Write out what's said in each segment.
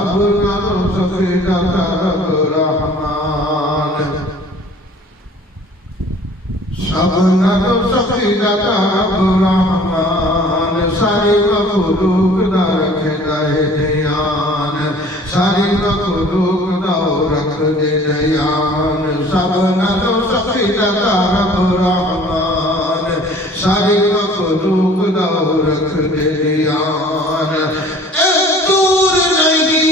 سب نالوں سخی داتا رب رحمان سب نالوں سخی داتا رب رحمان ساری مخلوق دا رکھے دائے دیان ساری مخلوق دا رکھ دے دیان سب نالوں سخی داتا رب رحمان ساری مخلوق دا رکھ دے دیان دور نہیں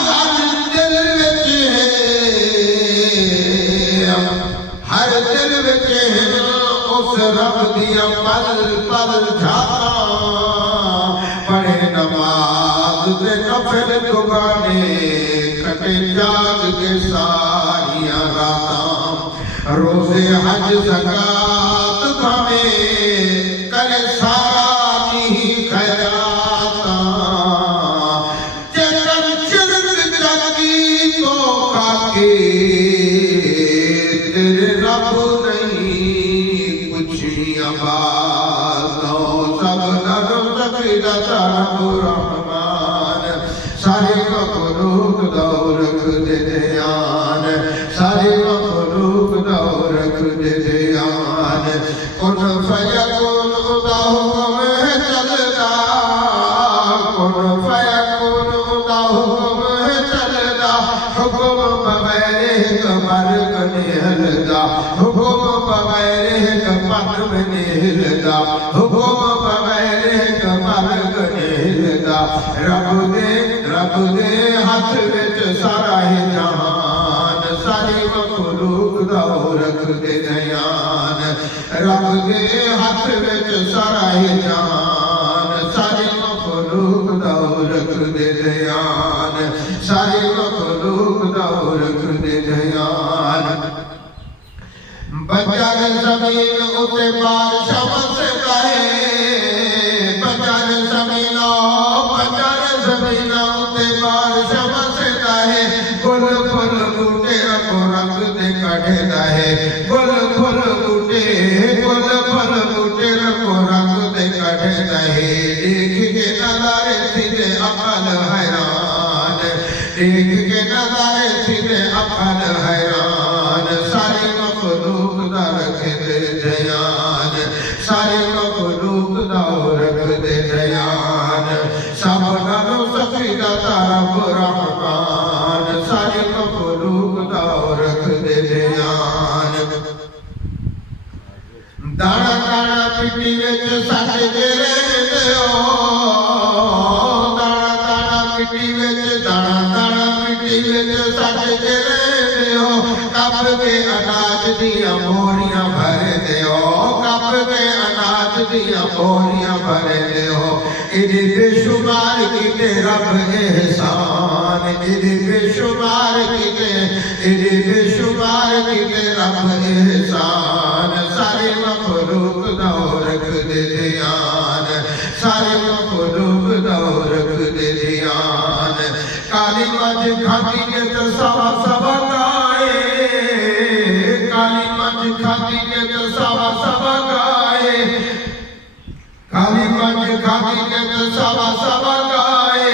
ہر دل وچ ہے ہر دل وچ ہے اس رب دیا پل پل جھاکاں پڑھے نماز دے نفل دگانے کٹے جاگ کے ساریاں راتاں روزے حج زکات بھامے کرے ساری خیراتاں جتن چرک جاگی تو خاکی تیرے رب نہیں پوچھیاں باتوں سب نالوں سخی داتا رب رحمان ساری مخلوق دا رکھ دے دیان ساری مخلوق دا رکھ دے دیان کن فیکون دا حکم ہے چلدا کن فیکون دا حکم ہے چلدا حکم بغیر کمر نہیں ہلدا حکم بغیر کمر نہیں ہلدا حکم بغیر کمر نہیں ہلدا رب دے ہاتھ وچ سارا ہے جہان ساری مخلوق دا رکھ دے دیان رب دے ہاتھ وچ سارا ہے جہان ساری مخلوق دا رکھ دے دیان ساری مخلوق دا رکھ دے دیان بچر زمین اتے بارشاں وسدا ہے بچر زمین اتے بارشاں وسدا ہے گل پھل بوٹے رب رنگ دے کڈھدا ہے گل پھل بوٹے رب رنگ دے کڈھدا ہے دیکھ کے نظارے تھے عقل حیران دیکھ کے نظارے تھے عقل حیران ساری مخلوق دا رکھ دے دیان ساری مخلوق دا رکھ دے دیان سب نالوں سخی داتا رب رحمان ساری مخلوق دا رکھ دے دیان دانا دانا مٹی وچ سٹ دے رہندے ہو دانا دانا مٹی وچ سٹ دے رہندے ہو کپ کے اناج دیاں موریاں بھر دے ہو کپ کے اناج دیاں موریاں بھر دے ہو ایدی بے شمار کیتے رب احسان ایدی بے شمار کیتے رب احسان ساری مخلوق دا رکھ دے دیان ساری مخلوق دا رکھ دے دیان کالی مجھ کھاتی کے تو سوا سوا گائے کالی مجھ کھاتی کے تو سوا سوا گائے کالی مجھ کھاتی کے تو سوا سوا گائے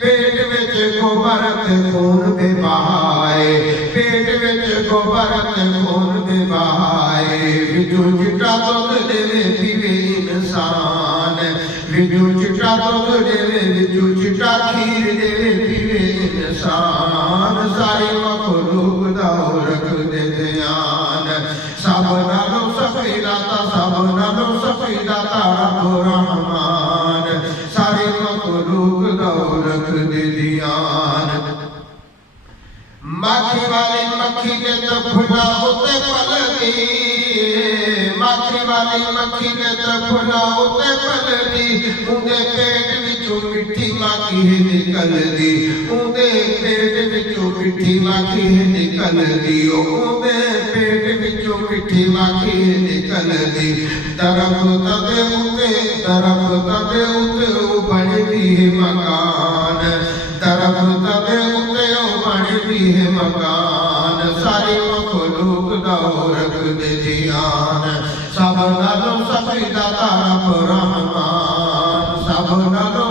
پیٹ وچ گوبر تے خون بے بہائے پیٹ وچ گوبر تے خون بے بہائے وچوں چٹا دودھ دے پیوے انسان وچوں چٹا دودھ دے وچوں چٹا کھیر دے پیوے انسان ساری مخلوق دا رکھ دے دیان سب نالوں سخی داتا سب نالوں سخی داتا رب رحمان ساری مخلوق دا رکھ دے دیان مکھی والی مکھی کے تو پھلا ہوتے پلدی مکھی والی مکھی کے تو پھلا ہوتے پلدی اندے پیٹ وچوں مٹھی مکھی نکل دی اندے پیٹ وچوں مٹھی مکھی نکل دی اندے پیٹ وچوں مٹھی مکھی نکل دی درخت دے اتے بنتی ہے مکان درخت دے اتے بنتی ہے مکان ساری مخلوق دا رکھ دے دیان سب نالوں سخی داتا رب رحمان سب نالوں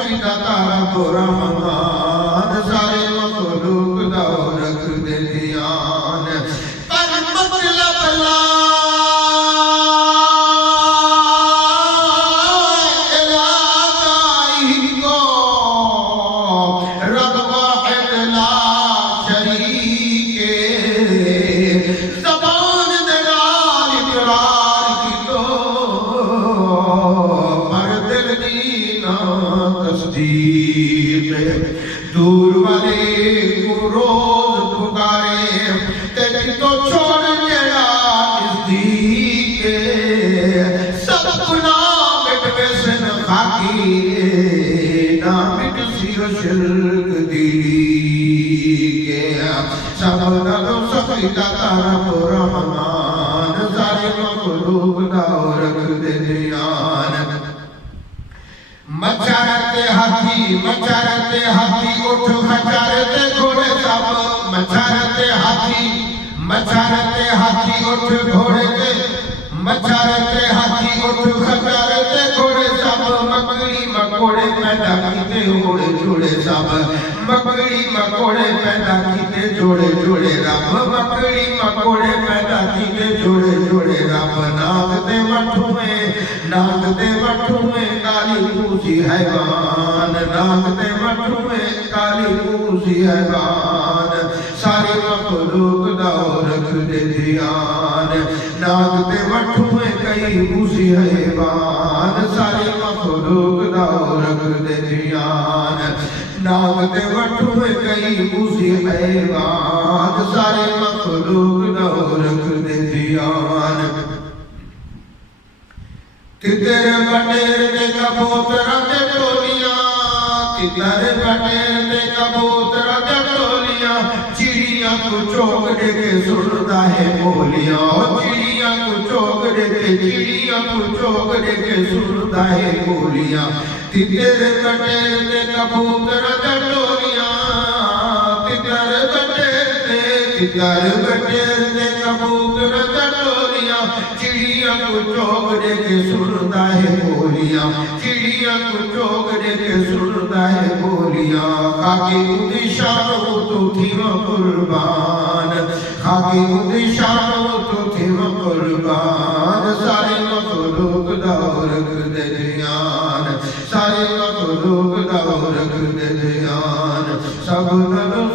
سفیدہ تارا برہمان سارے مخلوق دا رکھ دے دھیان پر مطلب لا الہی کو رب واحد لا شریک زبان دلال اقرار کی تو پر دل دینا تصدیق دور والے کو روز پکارے تیری تو چھوڑ جڑا نزدیک سب گناہ مٹ ویسن خاکی نہ مٹ سی و شرک دیری کے سب نلو سفیدہ تارا برہمان سارے مخلوق دا رکھ دے دھیان مچارتے ہاتھی اٹھ خچارتے گھوڑے سب مچارتے ہاتھی اٹھ گھوڑے تے مچارتے ہاتھی اٹھ خچارتے گھوڑے سب مکڑی مکوڑے پیدا کیتے ہوڑے جوڑے سب مکڑی مکوڑے پیدا کیتے جوڑے جوڑے رب مکڑی مکوڑے پیدا کیتے جوڑے جوڑے رب ناک تے وٹھو میں کالی پوسی حیوان ناک تے وٹھو میں کالی پوسی حیوان سارے مخلوق دا رکھ دے دھیان ناک تے وٹھو میں کئی پوسی حیوان سارے مخلوق دا رکھ دے دھیان ناک تے وٹھو میں کئی پوسی حیوان سارے مخلوق دا رکھ دے دھیان تیتر بٹیر دے کبوتر دے ٹولیاں تیتر بٹیر دے کبوتر دے ٹولیاں چڑیاں کو چوکڑے کے سنتا ہے بولیاں چڑیاں کو چوکڑے کے سنتا ہے بولیاں تیتر بٹیر دے کبوتر دے ٹولیاں تیتر بٹیر دے کبوتر دے ٹولیاں چڑیاں کو چوکڑے کے سنتا ہے بولیاں چڑیاں کو چوکڑے کے سنتا ہے بولیاں خاکی دی شانو تو تھی قربان خاکی دی شانو تو تھی قربان سارے مخلوق دا رکھ دے دھیان سارے مخلوق دا رکھ دے دھیان سب نلو